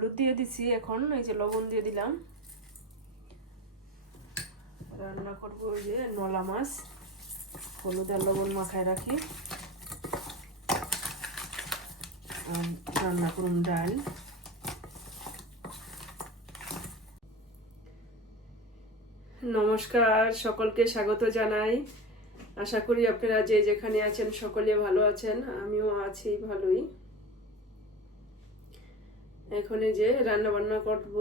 হলুদ দিয়ে দিছি এখন, এই যে লবণ দিয়ে দিলাম। রান্না করব ওই যে নলা মাছ, হলুদ আর লবণ মাখায় রাখি। আর রান্না করুন ডাল। নমস্কার, সকলকে স্বাগত জানাই। আশা করি আপনারা যে যেখানে আছেন, সকলে ভালো আছেন। আমিও আছি, ভালোই। এখন এই যে রান্না বান্না করব।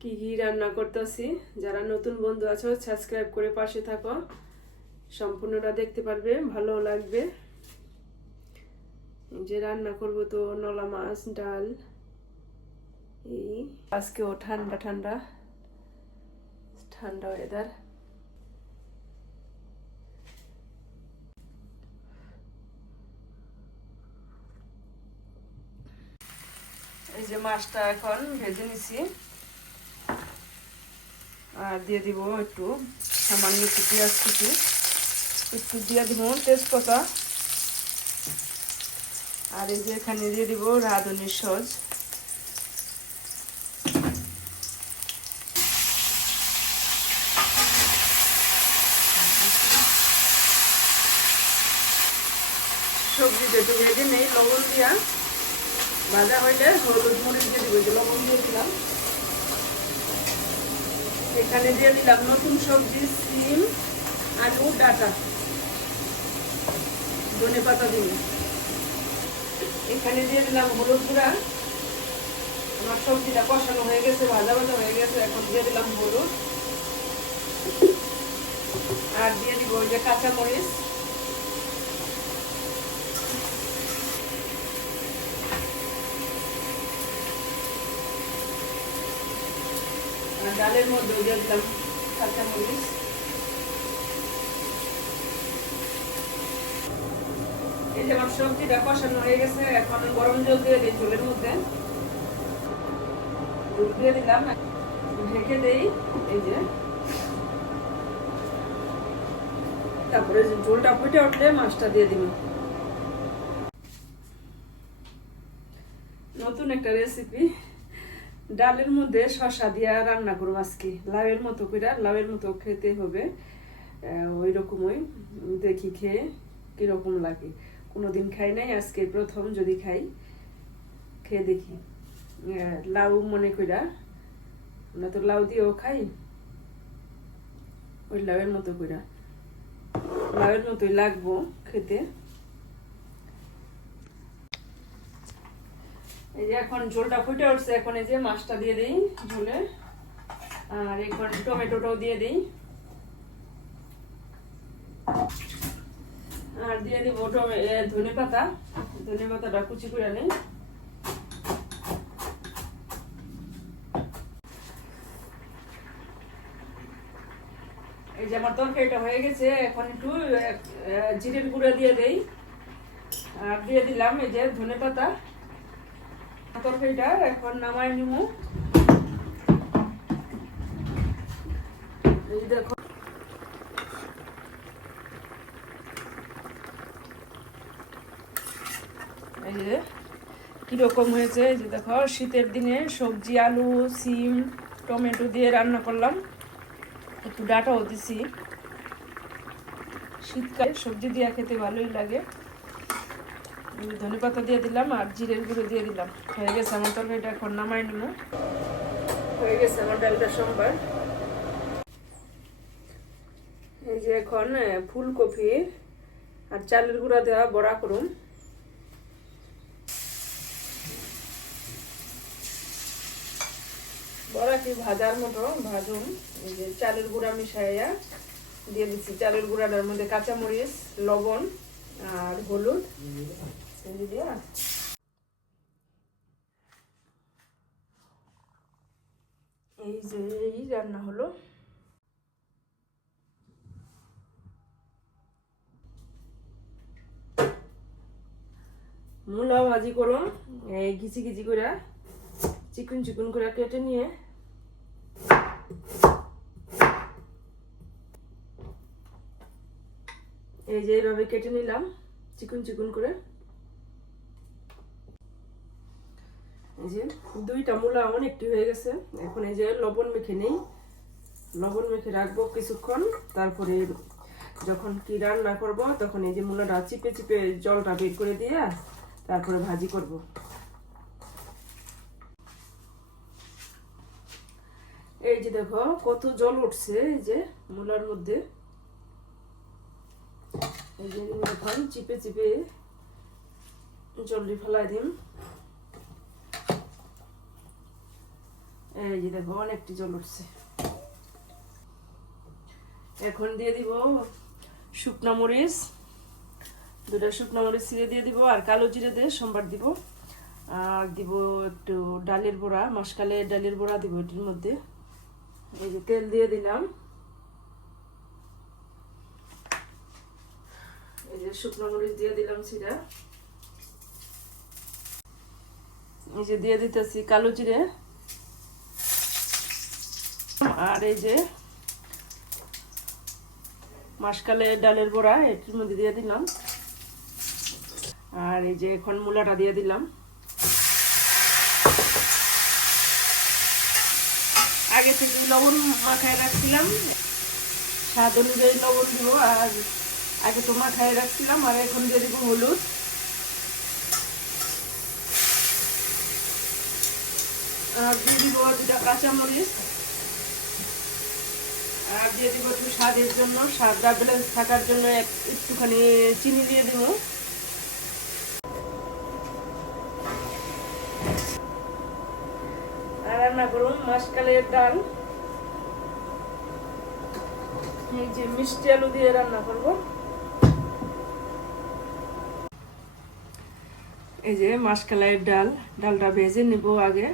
কি কি রান্না করতেছি, যারা নতুন বন্ধু আছো সাবস্ক্রাইব করে পাশে থাকো। সম্পূর্ণটা দেখতে পারবে ভালো লাগবে। যে রান্না করব তো, নলা মাছ, ডাল, এই আজকেও ঠান্ডা ঠান্ডা। ঠান্ডা ওয়েদার এই যে মাছটা এখন ভেজে নিছি। আর দিয়ে দিব একটু সামান্য পেঁয়াজ কুচি। একটু দিয়ে দিব তেজপাতা। আর এই যে এখানে দিয়ে দিব রাঁধুনির সজ। সবজি একটু ভেজে নেই, লবণ দিয়া। ভাজা হইলে হলুদ মরিচ দিয়ে দিব লবণ দিয়েছিলাম এখানে দিয়ে দিলাম নতুন সবজি, সিম, আলু, ডাটা। ধনে পাতা দিন এখানে দিয়ে দিলাম হলুদ গুঁড়া। আমার সবজিটা কষানো হয়ে গেছে, ভাজা ভাজা হয়ে গেছে, এখন দিয়ে দিলাম হলুদ। আর দিয়ে দিব ওই যে কাঁচা ডালের মধ্যে দিলাম এই যে আমার সবজিটা কষানো হয়ে গেছে, এখন গরম জল দিয়ে দিই মধ্যে। দুধ দিয়ে দিলাম, ঢেকে দেই, এই যে। তারপরে ঝোলটা ফুটে উঠলে মাছটা দিয়ে দিব নতুন একটা রেসিপি ডালের মধ্যে শশা দিয়া রান্না করব আজকে। লাউয়ের মতো করে লাউয়ের মতো খেতে হবে। ওই রকমই দেখি খেয়ে কীরকম লাগে। কোনোদিন খাই নাই, আজকে প্রথম যদি খাই, খেয়ে দেখি। লাউ মনে কইরা, আমরা তো লাউ দিয়েও খাই। ওই লাউয়ের মতো কইরা। লাউয়ের মতোই লাগবো খেতে। এই যে এখন ঝোলটা ফুটে উঠছে, এখন এই যে মাছটা দিয়ে দিই ঝোলে। আর এখন টমেটোটাও দিয়ে দিই। আর দিয়ে দিব ধনে পাতা। ধনে পাতাটা কুচি করে নিই। এই যে আমার তরকারিটা হয়ে গেছে, এখন একটু জিরের গুঁড়া দিয়ে দেই। আর দিয়ে দিলাম এই যে ধনে পাতা। তরকারিটা, এখন নামাই নিব এই দেখো। এই যে, কীরকম হয়েছে, এই যে দেখো, শীতের দিনে সবজি, আলু, সিম, টমেটো দিয়ে রান্না করলাম। একটু ডাটাও দিছি। শীতকালে সবজি দিয়ে খেতে ভালোই লাগে। ধনে পাতা দিয়ে দিলাম আর জিরের গুঁড়ো দিয়ে দিলাম। হয়ে গেছে আমার তরকারিটা এখন নামাই নিব। হয়ে গেছে আমার ডালটা সোমবার এই যে এখন ফুলকপি আর চালের গুঁড়া দেওয়া বড়া করুন বড়া কি ভাজার মতো ভাজুন এই যে চালের গুঁড়া মিশাইয়া দিয়ে দিচ্ছি চালের গুঁড়াটার মধ্যে কাঁচামরিচ, লবণ আর হলুদ। দিয়া এই যে এই রান্না হলো। মূলা ভাজি করো এই ঘিচি ঘিচি করে, চিকুন চিকুন করে কেটে নিয়ে। এই যে এইভাবে কেটে নিলাম, চিকুন চিকুন করে। যে দুইটা মূলা অনেকটি হয়ে গেছে। এখন এই যে লবণ মেখে নেই। লবণ মেখে রাখব কিছুক্ষণ। তারপরে যখন কি রান্না করব, তখন এই যে মূলাটা চিপে চিপে জলটা বের করে দিয়ে তারপরে ভাজি করব। এই যে দেখো, কত জল উঠছে এই যে মূলার মধ্যে। এই যে এখন চিপে চিপে জলদি ফেলাই দিন। এই দেখো, অনেকটি জল উঠছে। এখন দিয়ে দিব শুকনো মরিচ। দুটা শুকনো মরিচ ছিঁড়ে দিয়ে দিব আর কালো জিরে দিয়ে সোমবার দিব। আর দিব একটু ডালের বড়া, মাসকালে ডালের বড়া দিব এটির মধ্যে। এই যে তেল দিয়ে দিলাম। এই যে শুকনো মরিচ দিয়ে দিলাম ছিঁড়া। এই যে দিয়ে দিতেছি কালো জিরে। আর এই যে মাসকালে ডালের বড়া এটির মধ্যে দিয়ে দিলাম। আর এই যে এখন মূলাটা দিয়ে দিলাম। আগে থেকে লবণ মাখায় রাখছিলাম। স্বাদ অনুযায়ী লবণ দিব, আর আগে তো মাখায় রাখছিলাম, আর এখন দিয়ে দিব হলুদ। আর দিয়ে দিব দুটা কাঁচামরিচ। আর দিয়ে দিব একটু স্বাদের জন্য স্বাদটা ব্যালেন্স থাকার জন্য এক একটুখানি চিনি দিয়ে দিব। আর রান্না করুন মাসকালের ডাল। এই যে মিষ্টি আলু দিয়ে রান্না করব। এই যে মাসকালের ডাল, ডালটা ভেজে নেব আগে।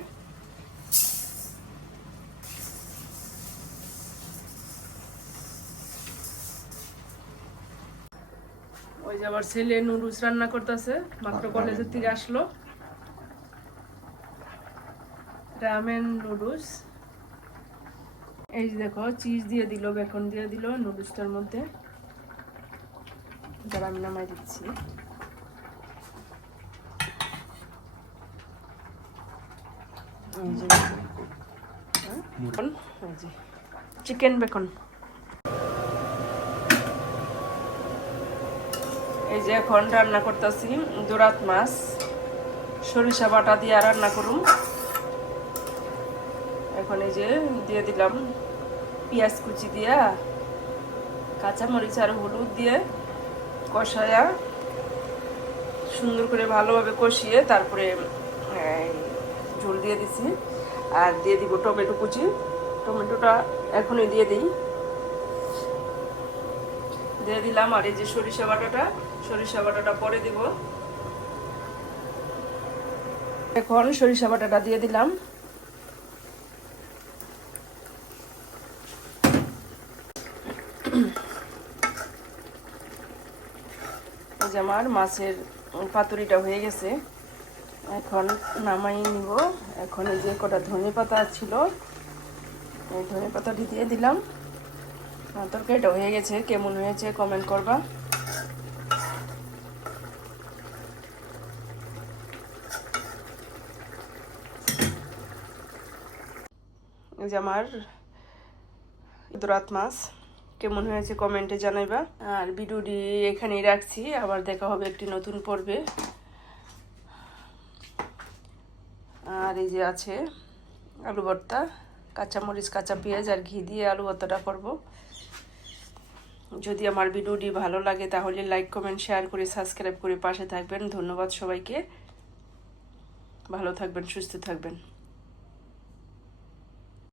যে আবার ছেলে নুডলস রান্না করতেছে মাত্র কলেজের থেকে আসলো। রামেন নুডলস এই যে দেখো চিজ দিয়ে দিল বেকন দিয়ে দিল নুডলসটার মধ্যে। যারা আমি নামাই দিচ্ছি। এই হ্যাঁ? চিকেন বেকন এই যে এখন রান্না করতেছি দোরাত মাছ, সরিষা বাটা দিয়ে রান্না করুম। এখন এই যে দিয়ে দিলাম পেঁয়াজ কুচি দিয়া, কাঁচামরিচ আর হলুদ দিয়ে কষায়া সুন্দর করে ভালোভাবে কষিয়ে তারপরে ঝোল দিয়ে দিছি। আর দিয়ে দিব টমেটো কুচি। টমেটোটা এখনই দিয়ে দিই। দিয়ে দিলাম আর এই যে সরিষা বাটাটা সরিষা বাটাটা পরে দিব। এখন সরিষা বাটাটা দিয়ে দিলাম। যে আমার মাছের পাতুরিটা হয়ে গেছে। এখন নামাই নিব। এখন এই যে কটা ধনে পাতা ছিল, এই ধনে পাতাটি দিয়ে দিলাম। তরকারিটা হয়ে গেছে। কেমন হয়েছে কমেন্ট করবা? যে আমার দরাত মাছ কেমন হয়েছে কমেন্টে জানাইবা। আর ভিডিওটি এখানেই রাখছি, আবার দেখা হবে একটি নতুন পর্বে। আর এই যে আছে আলু ভর্তা, কাঁচামরিচ, কাঁচা পেঁয়াজ আর ঘি দিয়ে আলু ভর্তাটা করব। যদি আমার ভিডিওটি ভালো লাগে, তাহলে লাইক কমেন্ট শেয়ার করে সাবস্ক্রাইব করে পাশে থাকবেন। ধন্যবাদ সবাইকে। ভালো থাকবেন, সুস্থ থাকবেন।